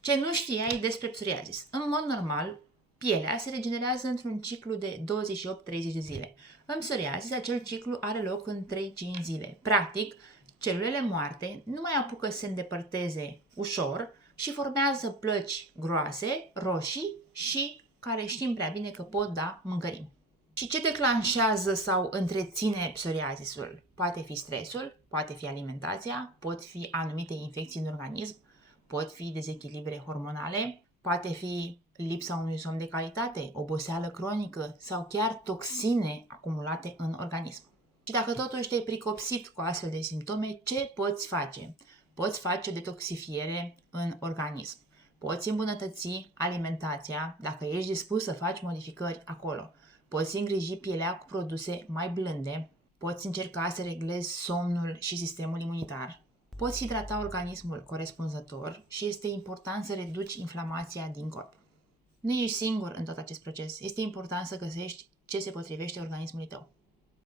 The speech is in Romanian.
Ce nu știai despre psoriazis? În mod normal, pielea se regenerează într-un ciclu de 28-30 de zile. În psoriazis, acel ciclu are loc în 3-5 zile. Practic, celulele moarte nu mai apucă să se îndepărteze ușor și formează plăci groase, roșii și care știm prea bine că pot da mâncărimi. Și ce declanșează sau întreține psoriazisul? Poate fi stresul, poate fi alimentația, pot fi anumite infecții în organism, pot fi dezechilibre hormonale, poate fi lipsa unui somn de calitate, oboseală cronică sau chiar toxine acumulate în organism. Și dacă totuși te-ai pricopsit cu astfel de simptome, ce poți face? Poți face o detoxifiere în organism. Poți îmbunătăți alimentația dacă ești dispus să faci modificări acolo. Poți îngriji pielea cu produse mai blânde, poți încerca să reglezi somnul și sistemul imunitar, poți hidrata organismul corespunzător și este important să reduci inflamația din corp. Nu ești singur în tot acest proces, este important să găsești ce se potrivește organismului tău.